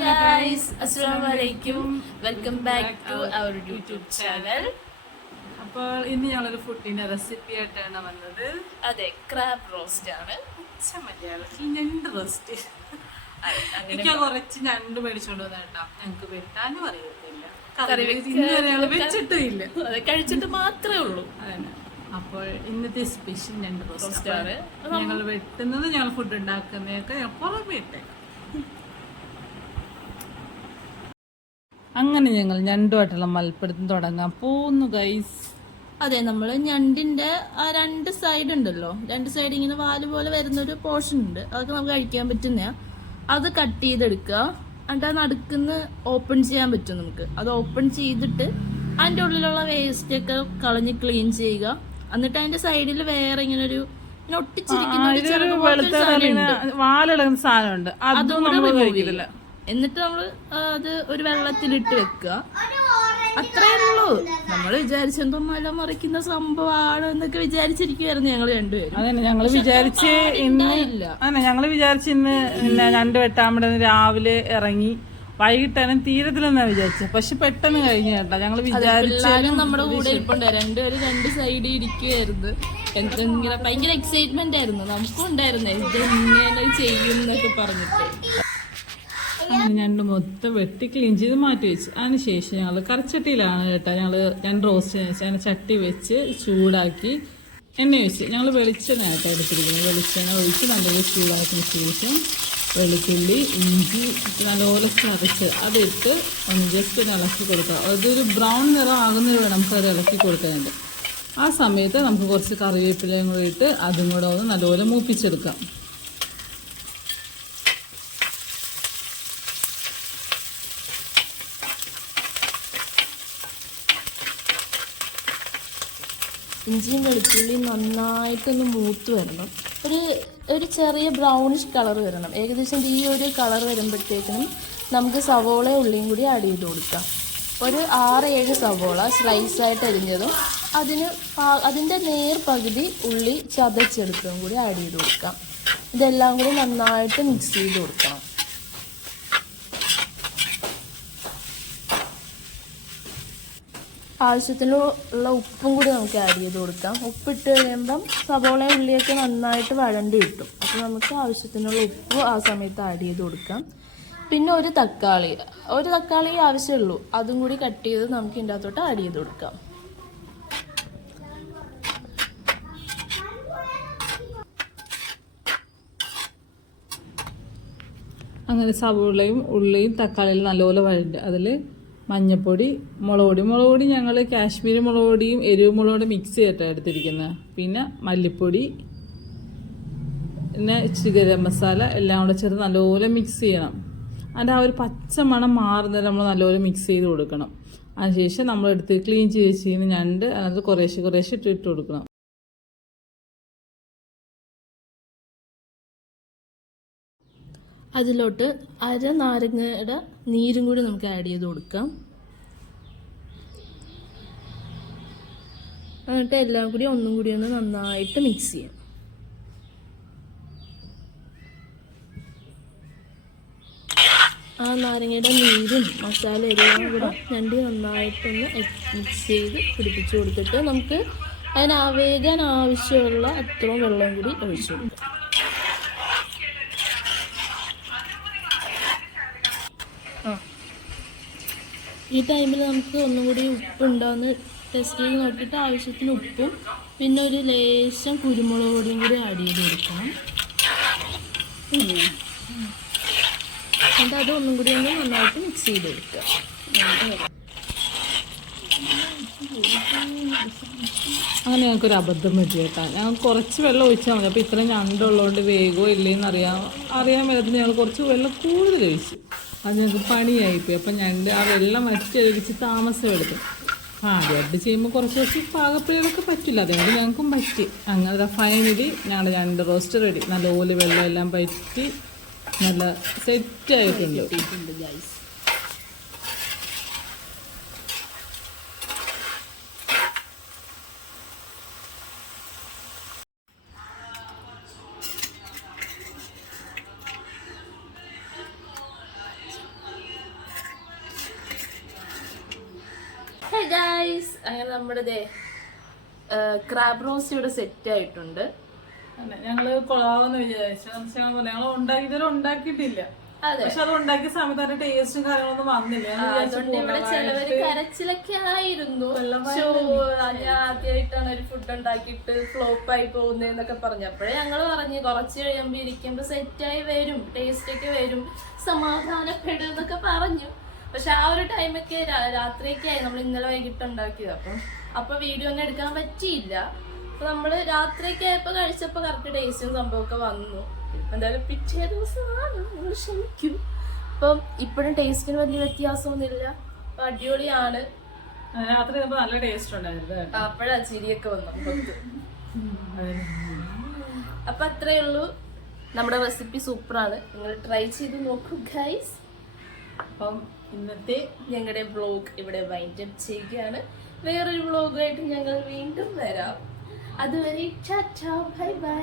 guys, Assalamualaikum. Welcome back to our YouTube channel. അപ്പോൾ ഇന്ന് ഞങ്ങളൊരു ഫുഡിന്റെ റെസിപ്പി ആയിട്ടാണ് വന്നത്. അതെ, ക്രാബ് റോസ്റ്റ് ആണ്. മലയാളത്തിൽ ഞണ്ട് റോസ്റ്റ്. എനിക്ക് കുറച്ച് ഞണ്ട് മേടിച്ചോണ്ട് വന്നേട്ടാ. ഞങ്ങൾക്ക് വെട്ടാനും അറിയത്തില്ല, വെച്ചിട്ടില്ല, കഴിച്ചിട്ട് മാത്രമേ ഉള്ളൂ. അപ്പോൾ ഇന്നത്തെ സ്പെഷ്യൽ ഞണ്ട് റോസ്റ്റ് ആണ്. ഞങ്ങൾ വെട്ടുന്നത്, ഞങ്ങൾ ഫുഡ് ഉണ്ടാക്കുന്നതൊക്കെ ഞാൻ പുറമെ ഇട്ടേക്കാം. അങ്ങനെ ഞങ്ങൾ ഞണ്ടുമായിട്ടുള്ള മൽപ്പിടുത്തം തുടങ്ങാൻ പോകുന്നു ഗൈസ്. അതെ, നമ്മൾ ഞണ്ടിന്റെ ആ രണ്ട് സൈഡ് ഉണ്ടല്ലോ, രണ്ട് സൈഡ് ഇങ്ങനെ വാല് പോലെ വരുന്നൊരു പോർഷൻ ഉണ്ട്, അതൊക്കെ നമുക്ക് കഴിക്കാൻ പറ്റുന്ന അത് കട്ട് ചെയ്തെടുക്കുക. എന്നിട്ട് ആ നടുക്കുന്ന് ഓപ്പൺ ചെയ്യാൻ പറ്റും നമുക്ക്. അത് ഓപ്പൺ ചെയ്തിട്ട് അതിൻ്റെ ഉള്ളിലുള്ള വേസ്റ്റ് ഒക്കെ കളഞ്ഞ് ക്ലീൻ ചെയ്യുക. എന്നിട്ട് അതിന്റെ സൈഡിൽ വേറെ ഇങ്ങനെ ഒരു ഒട്ടിച്ചിരിക്കുന്ന വാലിളകുന്ന സാധനമുണ്ട്, അതും നമ്മൾ കഴിക്കില്ല. എന്നിട്ട് നമ്മൾ അത് ഒരു വെള്ളത്തിലിട്ട് വെക്കുക. അത്രേ ഉള്ളൂ. നമ്മൾ വിചാരിച്ചെന്തോ മല മറിക്കുന്ന സംഭവമാണ് എന്നൊക്കെ വിചാരിച്ചിരിക്കുവായിരുന്നു ഞങ്ങൾ രണ്ടുപേരും. അതന്നെ ഞങ്ങൾ വിചാരിച്ച് ഞങ്ങൾ വിചാരിച്ച് ഇന്ന് രണ്ട് വെട്ടാമ്പടെ രാവിലെ ഇറങ്ങി വൈകിട്ടാനും തീരത്തിലെന്നാ വിചാരിച്ചത്. പക്ഷെ പെട്ടെന്ന് കഴിഞ്ഞു കേട്ടാ. ഞങ്ങൾ വിചാരിച്ചാലും നമ്മുടെ കൂടെ ഇരിപ്പുണ്ട്, രണ്ടുപേരും രണ്ട് സൈഡിൽ ഇരിക്കുവായിരുന്നു. എന്തെങ്കിലും ഭയങ്കര എക്സൈറ്റ്മെന്റ് ആയിരുന്നു നമുക്കും ഉണ്ടായിരുന്നേ, ഇതെങ്ങനെ ചെയ്യും എന്നൊക്കെ പറഞ്ഞിട്ട്. ഞണ്ട് മൊത്തം വെട്ടി ക്ലീൻ ചെയ്ത് മാറ്റി വെച്ച്. അതിനുശേഷം ഞങ്ങൾ കറിച്ചട്ടിയിലാണ് കേട്ടോ ഞണ്ട് റോസ്റ്റ് അതിന് ചട്ടി വെച്ച് ചൂടാക്കി എണ്ണ ഒഴിച്ച് ഞങ്ങൾ വെളിച്ചെണ്ണ ആയിട്ട് എടുത്തിരിക്കുന്നത്. വെളിച്ചെണ്ണ ഒഴിച്ച് നല്ലപോലെ ചൂടാക്കിയ ശേഷം വെളുത്തുള്ളി ഇഞ്ചി നല്ലപോലെ ചതച്ച് അതിട്ട് ഒന്ന് ജസ്റ്റ് ഒന്ന് ഇളക്കി കൊടുക്കുക. അതൊരു ബ്രൗൺ നിറം ആകുന്നത് വേണം നമുക്കത് ഇളക്കി കൊടുക്കാനുണ്ട്. ആ സമയത്ത് നമുക്ക് കുറച്ച് കറിവേപ്പിലയും കൂടി ഇട്ട് അതും കൂടെ ഒന്ന് നല്ലപോലെ മൂപ്പിച്ചെടുക്കാം. ഇഞ്ചിയും വെളുത്തുള്ളിയും നന്നായിട്ടൊന്ന് മൂത്ത് വരണം. ഒരു ചെറിയ ബ്രൗണിഷ് കളർ വരണം. ഏകദേശം ഈ ഒരു കളർ വരുമ്പോഴത്തേക്കിനും നമുക്ക് സവോള ഉള്ളിയും കൂടി ആഡ് ചെയ്ത് കൊടുക്കാം. ഒരു 6-7 സവോള സ്ലൈസായിട്ട് അരിഞ്ഞതും അതിൻ്റെ നേർ പകുതി ഉള്ളി ചതച്ചെടുത്തതും കൂടി ആഡ് ചെയ്ത് കൊടുക്കാം. ഇതെല്ലാം കൂടി നന്നായിട്ട് മിക്സ് ചെയ്ത് കൊടുക്കണം. ആവശ്യത്തിനുള്ള ഉപ്പും കൂടി നമുക്ക് ആഡ് ചെയ്ത് കൊടുക്കാം. ഉപ്പിട്ട് കഴിയുമ്പം സവോള ഉള്ളിയൊക്കെ നന്നായിട്ട് വഴണ്ടി കിട്ടും. അപ്പോൾ നമുക്ക് ആവശ്യത്തിനുള്ള ഉപ്പ് ആ സമയത്ത് ആഡ് ചെയ്ത് കൊടുക്കാം. പിന്നെ ഒരു തക്കാളി ആവശ്യമുള്ളൂ, അതും കൂടി കട്ട് ചെയ്ത് നമുക്ക് ഇതിൻ്റെ അകത്തോട്ട് ആഡ് ചെയ്ത് കൊടുക്കാം. അങ്ങനെ സവോളയും ഉള്ളിയും തക്കാളിയും നല്ലപോലെ വഴണ്ട് അതിൽ മഞ്ഞൾപ്പൊടി, മുളക് പൊടി ഞങ്ങൾ കാശ്മീരി മുളക് പൊടിയും എരിവ് മുളക് പൊടി മിക്സ് ചെയ്തിട്ടാണ് എടുത്തിരിക്കുന്നത്. പിന്നെ മല്ലിപ്പൊടി, പിന്നെ ഗരം മസാല എല്ലാം കൂടെ ചേർത്ത് നല്ലപോലെ മിക്സ് ചെയ്യണം. അതിൻ്റെ ആ ഒരു പച്ച മണം മാറുന്നത് നമ്മൾ നല്ലപോലെ മിക്സ് ചെയ്ത് കൊടുക്കണം. അതിനുശേഷം നമ്മളെടുത്ത് ക്ലീൻ ചെയ്ത് വെച്ചിരിക്കുന്ന ഞണ്ട് അതിനകത്ത് കുറേശ്ശെ ഇട്ട് കൊടുക്കണം. അതിലോട്ട് 1/2 നാരങ്ങയുടെ നീരും കൂടി നമുക്ക് ആഡ് ചെയ്ത് കൊടുക്കാം. എന്നിട്ട് എല്ലാം കൂടി ഒന്നും കൂടി ഒന്ന് നന്നായിട്ട് മിക്സ് ചെയ്യാം. ആ നാരങ്ങയുടെ നീരും മസാല എല്ലാം കൂടെ ഞണ്ട് നന്നായിട്ടൊന്ന് മിക്സ് ചെയ്ത് പിടിപ്പിച്ച് കൊടുത്തിട്ട് നമുക്ക് വേകാൻ ആവശ്യമുള്ള അത്രയും വെള്ളം കൂടി ഒഴിച്ചു കൊടുക്കാം. ഈ ടൈമിൽ നമുക്ക് ഒന്നും കൂടി ഉപ്പുണ്ടോയെന്ന് ടെസ്റ്റ് ചെയ്ത് നോക്കിയിട്ട് ആവശ്യത്തിന് ഉപ്പും പിന്നെ ഒരു ലേശം കുരുമുളക് പൊടിയും കൂടി ആഡ് ചെയ്ത് കൊടുക്കണം. എന്നിട്ട് അതൊന്നും കൂടി ഒന്ന് നന്നായിട്ട് മിക്സ് ചെയ്ത് കൊടുക്കുക. അങ്ങനെ ഞങ്ങൾക്കൊരു അബദ്ധം പറ്റി കേട്ടോ. ഞങ്ങൾ കുറച്ച് വെള്ളം ഒഴിച്ചാൽ മതി. അപ്പോൾ ഇത്രയും ഞണ്ടുള്ളതുകൊണ്ട് വേഗമോ ഇല്ലേന്ന് അറിയാൻ മേലത്തിന് ഞങ്ങൾ കുറച്ച് വെള്ളം കൂടുതൽ ഒഴിച്ചു. അത് ഞങ്ങൾക്ക് പണിയായിപ്പോയി. അപ്പം ഞണ്ട് ആ വെള്ളം വറ്റൊഴിച്ച് താമസം എടുക്കും. ആദ്യമായിട്ട് ചെയ്യുമ്പോൾ കുറച്ച് പാകപ്പിഴകളൊക്കെ പറ്റില്ല, അതുകൊണ്ട് ഞങ്ങൾക്കും പറ്റി. അങ്ങനെ ഫൈനലി ഞങ്ങളുടെ ഞണ്ട് റോസ്റ്റ് റെഡി. നല്ലപോലെ വെള്ളം എല്ലാം പറ്റി നല്ല സെറ്റായിട്ടുണ്ട്. ഗൈസ് അങ്ങനെ നമ്മുടെ ക്രാബ് റോസ്റ്റ് ഇവിടെ സെറ്റ് ആയിട്ടുണ്ട്. ഞങ്ങള് കൊളാവെന്ന് വിചാരിച്ചു. ഞങ്ങൾ ഇതുവരെ ഉണ്ടാക്കിയിട്ടില്ല. പക്ഷെ അത് ഉണ്ടാക്കിയ സമയത്ത് അതിന്റെ ടേസ്റ്റും കാര്യങ്ങളൊന്നും വന്നില്ല. അതുകൊണ്ട് ഇവിടെ ചിലവര് കരച്ചിലൊക്കെ ആയിരുന്നു. ഞാൻ ആദ്യമായിട്ടാണ് ഒരു ഫുഡ് ഉണ്ടാക്കിയിട്ട് ഫ്ലോപ്പായി പോകുന്നതെന്നൊക്കെ പറഞ്ഞു. അപ്പോഴേ ഞങ്ങള് പറഞ്ഞു കുറച്ച് കഴിയുമ്പോ ഇരിക്കുമ്പോ സെറ്റായി വരും, ടേസ്റ്റ് ഒക്കെ വരും, സമാധാനപ്പെടും എന്നൊക്കെ പറഞ്ഞു. പക്ഷെ ആ ഒരു ടൈമൊക്കെ രാത്രിയൊക്കെ ആയി. നമ്മൾ ഇന്നലെ വൈകിട്ട് ഉണ്ടാക്കിയത്. അപ്പൊ വീഡിയോ ഒന്നും എടുക്കാൻ പറ്റിയില്ല. അപ്പൊ നമ്മള് രാത്രിയൊക്കെ ആയപ്പോ കഴിച്ചപ്പോ കറക്റ്റ് ടേസ്റ്റും സംഭവമൊക്കെ വന്നു. എന്തായാലും പിറ്റേ ദിവസമാണ്, നിങ്ങൾ ക്ഷമിക്കും. അപ്പം ഇപ്പോഴും ടേസ്റ്റിന് വലിയ വ്യത്യാസമൊന്നുമില്ല. അപ്പൊ അടിപൊളിയാണ്. രാത്രി നല്ല ടേസ്റ്റ് ഉണ്ടായിരുന്നു. അപ്പോഴാ ചിരിയൊക്കെ വന്നു. അപ്പൊ അത്രേ ഉള്ളൂ. നമ്മുടെ റെസിപ്പി സൂപ്പറാണ്, നിങ്ങൾ ട്രൈ ചെയ്ത് നോക്കൂ ഗൈസ്. അപ്പം ഇന്നത്തെ ഞങ്ങളുടെ വ്ളോഗ് ഇവിടെ വൈൻഡപ്പ് ചെയ്യുകയാണ്. വേറൊരു വ്ളോഗായിട്ട് ഞങ്ങൾ വീണ്ടും വരാം. അതുവരെ ടാറ്റാ, ബൈ ബൈ.